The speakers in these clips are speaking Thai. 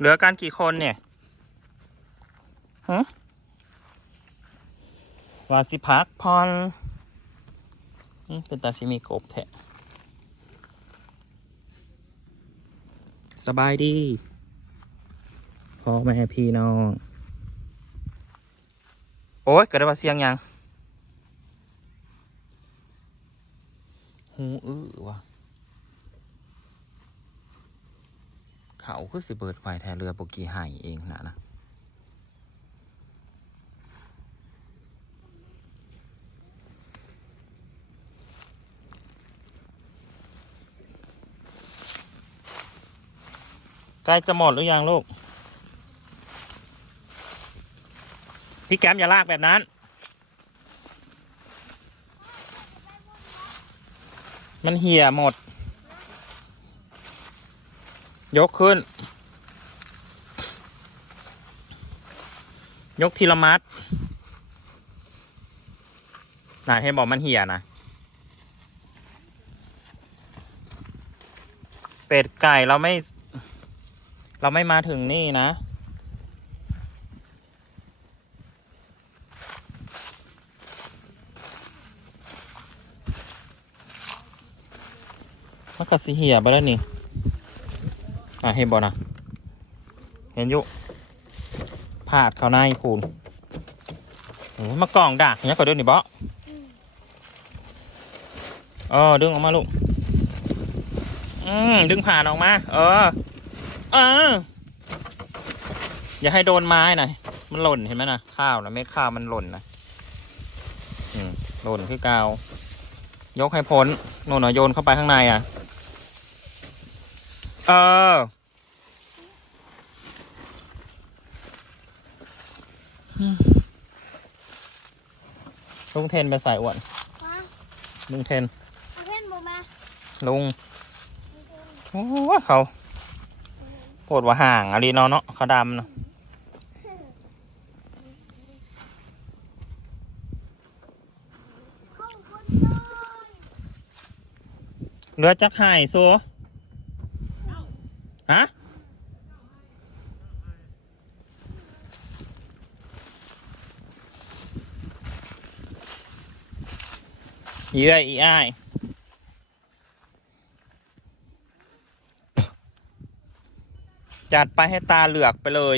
เหลือกันกี่คนเนี่ยฮะวาสิพักพรอืมเป็นตาชิมีกบแทะสบายดีพ่อแม่พี่น้อง โอ้ยเกิดอะไรมาเสียงยัง หูอื้อว่ะ เขาคือสิเบิดไฟแทนเรือโปกีไห่เองนะนะใกล้จะหมดหรือยังลูก พี่แก้มอย่าลากแบบนั้นมันเหี่ยหมด ยกขึ้น ยกทีละมัดนายให้บอกมันเหี่ยนะ เป็ดไก่เราไม่ เราไม่มาถึงนี่นะ มันก็สิเหี่ยไปแล้วนี่ อะเห็นบ่นะเห็นอยู่ผาดเขาในพูนมากล่องดักเนี้ยก็เดินนี่บ่เออดึงออกมาลูก อืมดึงผ่านออกมา เออ เออ อย่าให้โดนไม้นะมันหล่นเห็นไหมนะข้าวนะเม็ดข้าวมันหล่นนะอืมหล่นคือกาว ยกให้พ้นโน่นนะโยนเข้าไปข้างในอะ เออ ลุงเทนไปใส่อ้วนฮะลุงเทน เอาเพ่นบ่มาลุง โอ้ยเขาโปวดว่าห่างอะไรเนาะเนาะเขาดำเนาะเข้าคนเลย เรือจักไห่ซัว ฮะเยื่อะอีอ้ายจัดไปให้ตาเหลือกไปเลย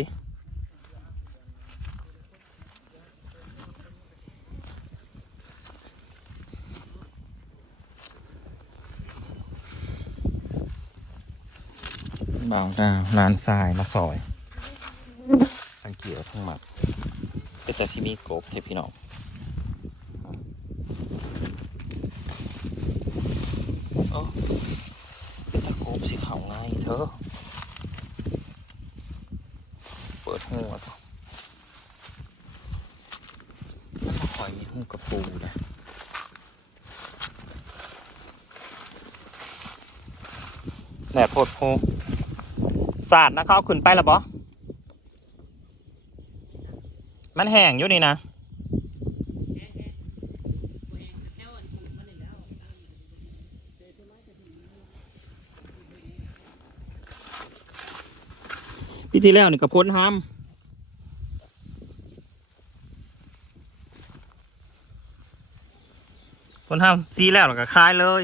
บ่าวดาวร้านทรายมาซอยทั้งเกี่ยวทั้งหมักเป็นแต่ซิมีกบเทพี่น้องเอ้าเป็นตะกบสิเขาไงเธอ เปิดหัวต่อมันมาคอยมีหูกระปูนะแดดโพดโพ สาดนะเขาเอาขึ้นไปแล้วบอมันแห้งอยู่นี่นะปีที่แล้วนี่กระพ้นห้ำพ้นห้ำซีแล้วก็คายเลย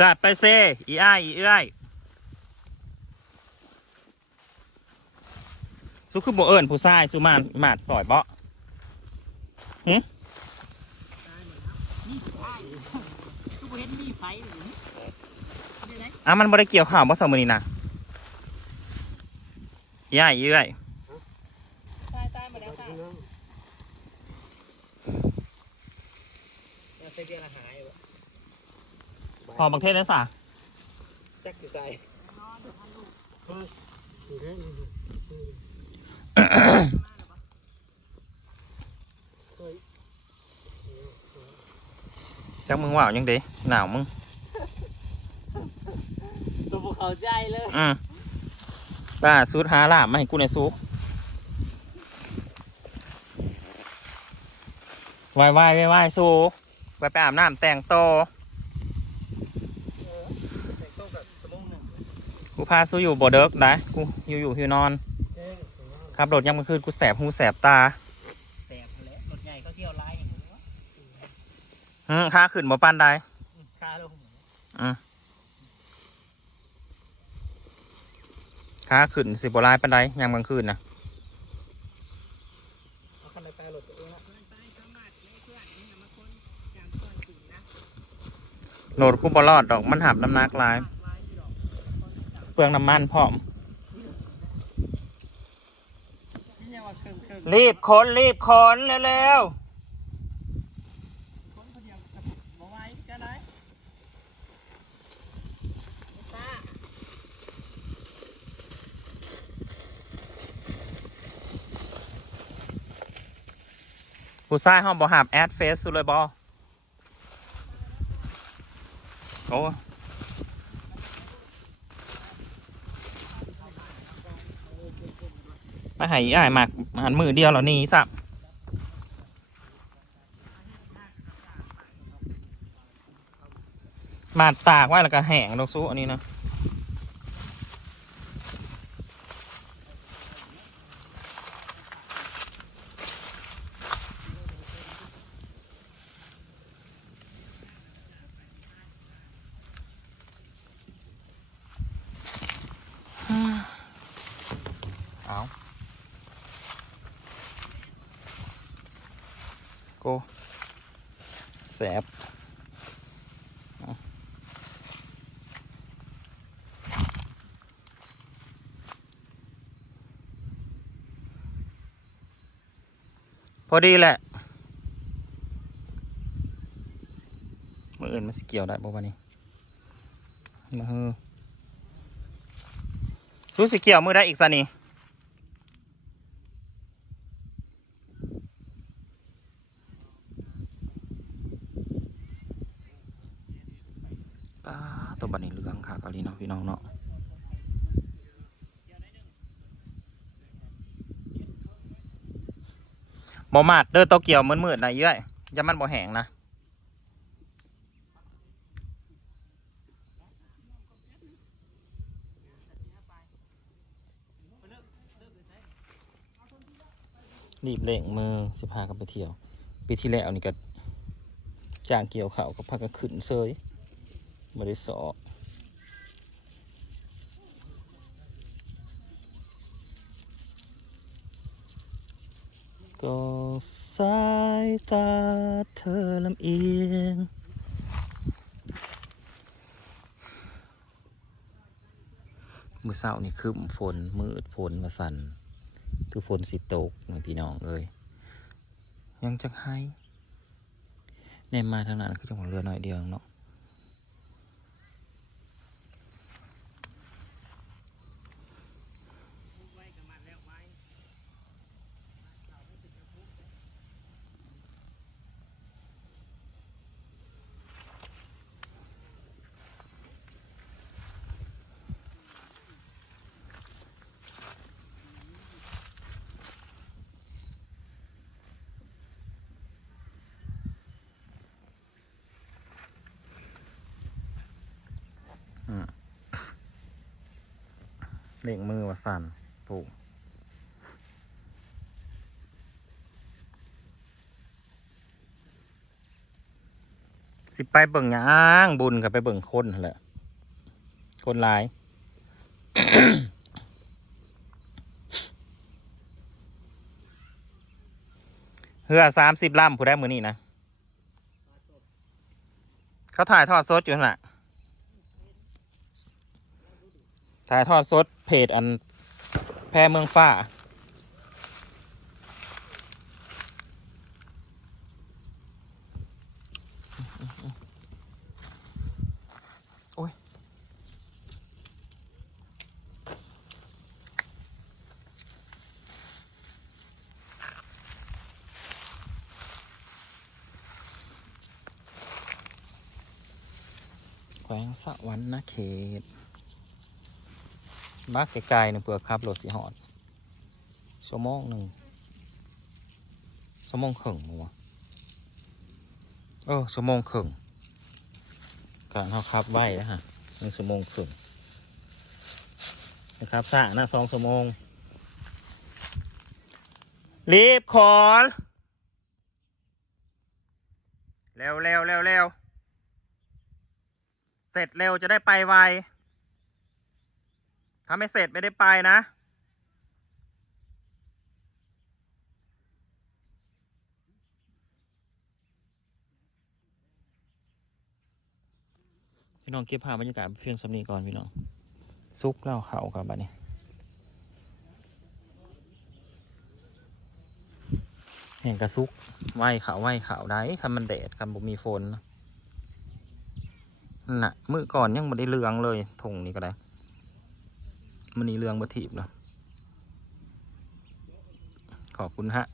จัดไปเซอีอ้ายอีเอ้ยสุคือโบเอิญผู้ชายสุมานมาดสอยเบาะทุกเห็นมีไฟหรืออะมันบริเกี่ยวข่าวบ่สมือนี้นะอีอ้ายอีเอ้ยตายตายหมดแล้วค่ะใส่เกียร์ละหายบ่ พอบางเทศนะสาจักสิใส่อยู่ได้อยู่จักมึงว่าวยังเด้หนาวมึงตัวพวกเขาใจเลยอืมป้าซูดหาลาบมาให้กูในอยซูวายวายวายวายซูไว้ไปอาบน้ำแต่งโตวแต่โต๊ะกับสมองหนึ่ง กู พาสู้อยู่บ่เดิกได้กูอยู่อยู่หิวนอนเอ้ยขับรถยังกลางคืนกูแสบหูแสบตาแสบแล้วรถใหญ่เขาเที่ยวไล่อย่างนี้วะอืมค่าขึ้นบ่ปานใดคาลงค่าขึ้นสิบ่ร้ายปานใดยังกลางคืนนะเอาคันใดไปรถตัวเองนะเพื่อนไปสามารถเลยเพื่อนนี่อย่ามาคนจำต้นสูงนะโหลดกูบ่รอดดอกมันหับน้ำหนักหลายไว้หรอก เปลืองน้ำมันพร้อมนี่ยังว่าเครื่องเครื่องรีบคนรีบคนเร็วคนคนเดียวกับบ่ไหว้ก็ได้ตาๆผู้ชายห้องบ่หับแอดเฟซสุเลยบ่โอ้ไปใหายอ้ายหมากหันมือเดียวเหล่านี้สับมาดตากไว้แล้วก็แห้งลงสู้อันนี้นะ กแสบพอดีแหละ มืออื่นมันสเกี่ยวได้บ่วะนี่มาเฮอรู้สิเกี่ยวมือได้อีกซะนี่ ตัวบันนี้เหลืองค่ะเกาหลีเนาะพี่น้องเนาะบ่มาดเด้อโตเกียวมืดๆนะเย้ยอย่ามันบ่แหงนะรีบเร่งมือสิพากันไปเที่ยวปีที่แล้วนี่ก็จ้างเกี่ยวเขาก็พากันขึ้นเซย บริสอก็สายตาเธอลำเอียงมือเศร้านี่คืมฝนมืดฝนมาสั่นคือฝนสิตกนะพี่น้องเอ้ยยังจะให้เนมมาทางนั้นคือจังหวะเรือหน่อยเดียวเนาะ เล่งมือว่าสั่นถูกสิไปเบิ่งย่างบุญกับไปเบิ่งคนนั่นแหละคนหลาย เฮือสามสิบลำผู้ได้มือนี่นะ เขาถ่ายทอดสดอยู่น่ะ ถ่ายทอดสด เพจอันแพร่เมืองฟ้า โอ้ย แขวงสะวันนะเขต บ้าไกลๆหนึ่งเปลือกครับรถสีหอดชั่วโมงหนึ่งชั่วโมงครึ่งมั้งวเออชั่วโมงครึ่งการเขาขับไว้นะฮะหนึ่งชั่วโมงครึ่งนะครับสระนะสองชั่วโมง รีบขอเร็วเร็วเร็วเร็วเสร็จเร็วจะได้ไปไว ถ้าไม่เสร็จไม่ได้ไปนะ พี่น้องเก็บภาพบรรยากาศเพียงสำนีก่อนพี่น้อง ซุกเล่าเขากับบัดนี้แห่งกระซุกไหวขาวไหวขาวได้คำมันแดดคำบ่มีฝนนะนั่นน่ะ มือก่อนยังบ่ได้เลืองเลยทงนี้ก็ได้ มันนี่เรื่องบัถีบเนาะขอบคุณฮะ